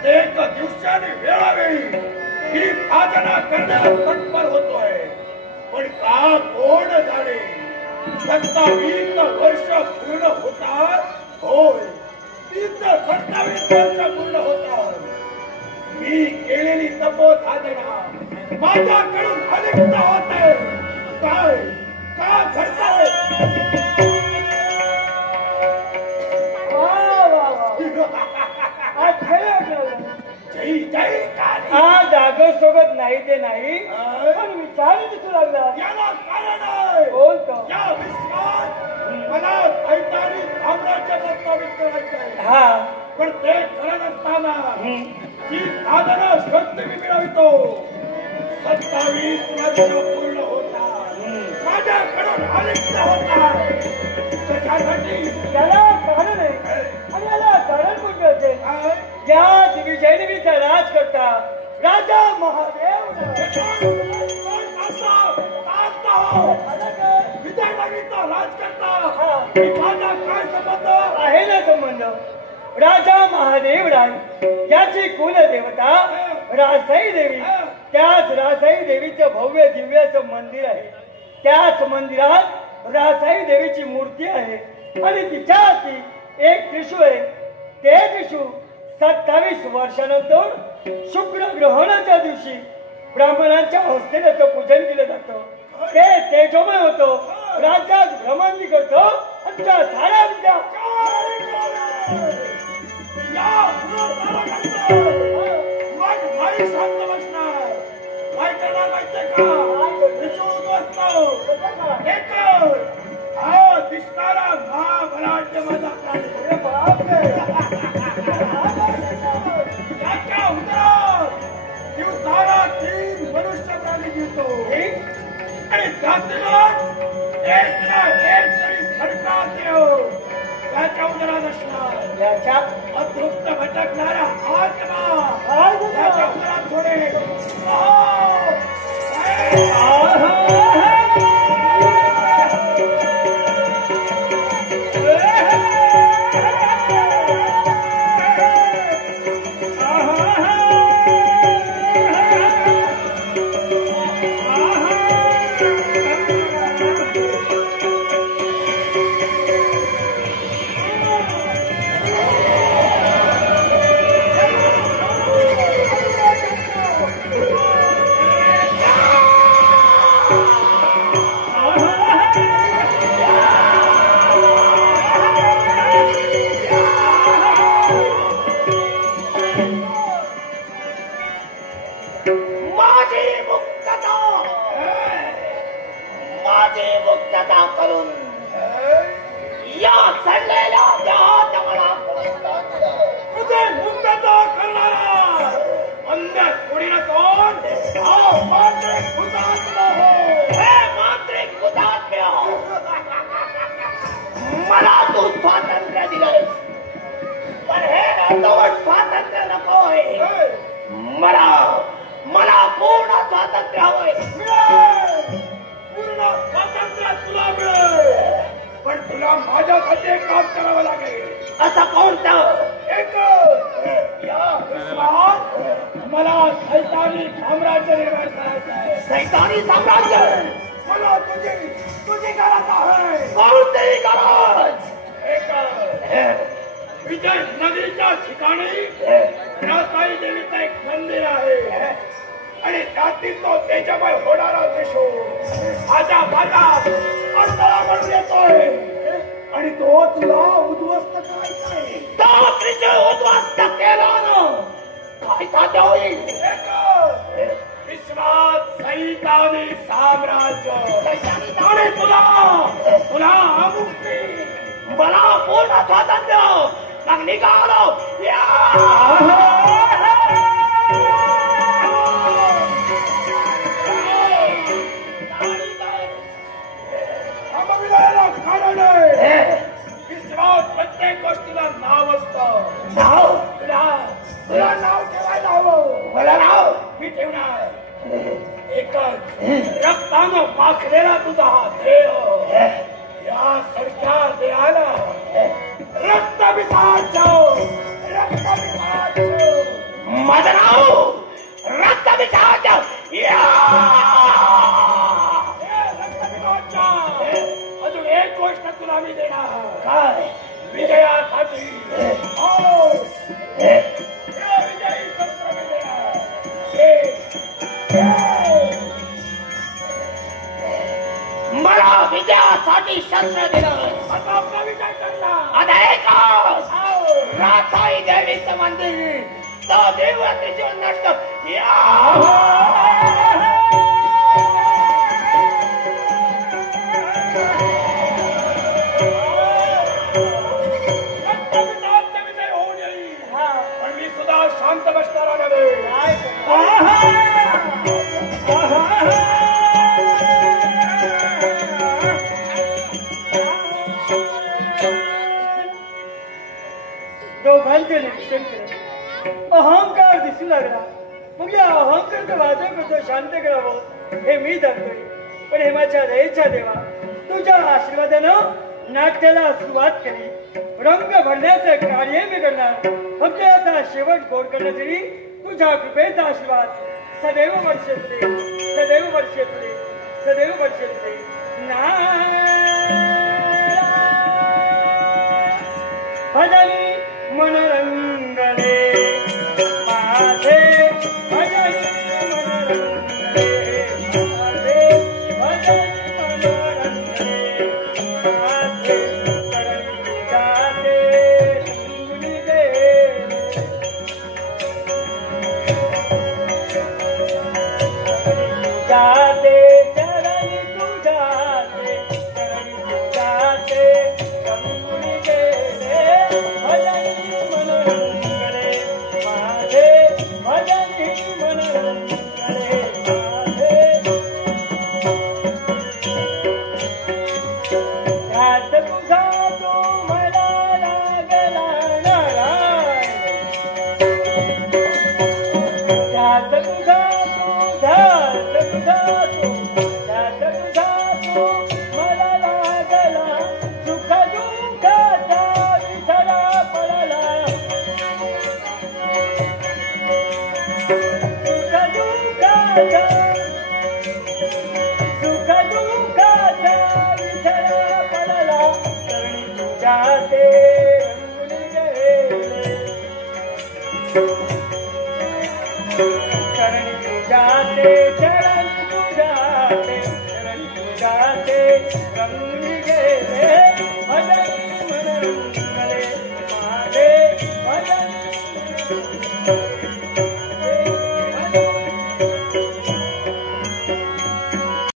प्रत्येक दिवसाने वेळोवेळी ही साधना करण्यास तत्पर होतोय, पण का कोण जाणे 27 वर्ष पूर्ण होतात. होय, 27 वर्ष पूर्ण होतात. मी केलेली तपो साधना माझ्याकडून अलिप्त होते. काय का घडतंय? जय जय काली. आज जागो सोबत नाही ते नाही, पण विचार दिसू लागला. याला कारण आहे. बोलतो या विश्वात मला सैतानी साम्राज्य प्रस्थापित करायचं आहे. हा, पण ते करत असताना जी साधना शक्ती मी मिळवितो 27 वर्ष पूर्ण होतात. माझ्याकडून अलिप्त होतात. कशासाठी? त्याला कारण आहे. आणि याला कारण कोणते असेल? याच विजयनगरीचा राज करता राजा महादेव विजयनगरीचा राज करता. माझा काय संबंध आहे ना? संबंध राजा महादेव राय याची कुलदेवता रासाई देवी. त्याच रासाई देवीचं भव्य दिव्य असं मंदिर आहे. त्याच मंदिरात रासाई देवीची मूर्ती आहे आणि तिच्या हाती एक त्रिशूळ आहे. ते त्रिशूळ 27 वर्षानंतर शुक्र ग्रहणाच्या दिवशी ब्राह्मणांच्या हस्ते पूजन केलं जातं. ते तेजोमय होतं. राज्यात भ्रमंती करतो आणि त्या साऱ्या विद्या माझी शांत बसणार. काय करणार माहितीये का? दिसणारा महाबलाढ्य माझा प्राणी. याच्या उदरात दिवसाला 3 मनुष्य प्राणी घेतो आणि त्यातूनच एक ना एक तरी खडकात येऊ त्याच्या उदरात असणार. याच्या अतृप्त भटकणारा आत्मा त्याच्या उदरात थोडे करून या चढलेल्या देहाच्या मला तुझे मुक्तता करणारा अन्य कोणी नसून मात्रिक हुतात्मा हो. हे मात्रिक हुतात्मा हो. मला तू स्वातंत्र्य दिलंस, पण हे नवं स्वातंत्र्य नको आहे. मला पूर्ण स्वातंत्र्य हवंय. पूर्ण स्वातंत्र्य तुला मिळेल, पण तुला माझ्यासाठी एक काम करावं लागेल. असं कोणतं? एक या विश्वात मला सैतानी साम्राज्य निर्माण करायचं आहे. सैतानी साम्राज्य? मला तुझी गरज आहे. कोणतीही गरज? एक विजय नगरीच्या ठिकाणी रासाई देवीचं एक मंदिर आहे आणि त्यातील तो तेजमय होणारा त्रिशूळ माझ्या भागात अडथळा म्हणून येतोय आणि तो तुला उद्ध्वस्त करायचा आहे. तो त्रिशूळ उद्ध्वस्त केला ना काय साध्य होईल? विश्वात सैतानी साम्राज्य आणि तुला मुक्ती, मला पूर्ण स्वातंत्र्य. मग निघालो. विश्वात प्रत्येक गोष्टीला नाव असतं. नाव? तुला नाव ठेवायला हवं. मला नाव मी ठेवणार एकच. रक्तानं माखलेला तुझा हा देह, या सारख्या देहाला रक्ताभिषेक माझं नाव रक्तबिजाच्या अजून एक गोष्ट तुला मी देणार. काय? विजयासाठी विजयी शस्त्र मी देणार. मला विजयासाठी शस्त्र दिलं. आता आपला विजय करला. आता एकच रासाई देवीचं मंदिर तो देव त्रिशूल नष्ट पण मी सुद्धा शांत बसणारा नव्हे. दोघांचे निरीक्षण केलं. अहंकार दिसू लागला. मग या अहंकार वादळ कसं शांत करावं हे मी जाणतोय. पण हे माझ्या दयेच्या देवा तुझ्या आशीर्वादानं नाट्याला सुरुवात केली. रंग भरण्याचं कार्य मी करणार. फक्त याचा शेवट गोड करण्यासाठी तुझ्या कृपेचा आशीर्वाद सदैव वर्षेतले सदैव वर्षेतले सदैव वर्षेतले भजनी मनरंगले माझे भजनी मनरंगले माझे भजनी मनरंगले माझे करणी जाते रंगुनी गेले जाते चरणी तू जाते करणी जाते रंगुनी गेले भजनी मनरंगले माझे भजनी मनरंगले माझे ध्यास तुझा तो मला लागला नारायण. ध्यास तुझा तो ध्यास तुझा तो ध्यास तुझा तो मला लागला. सुख दुःखाचा विसरा पडला. सुख दुःखाचा विसरा पडला. करणी तुझ्या ते रंगुनी गेले. करणी तुझ्या ते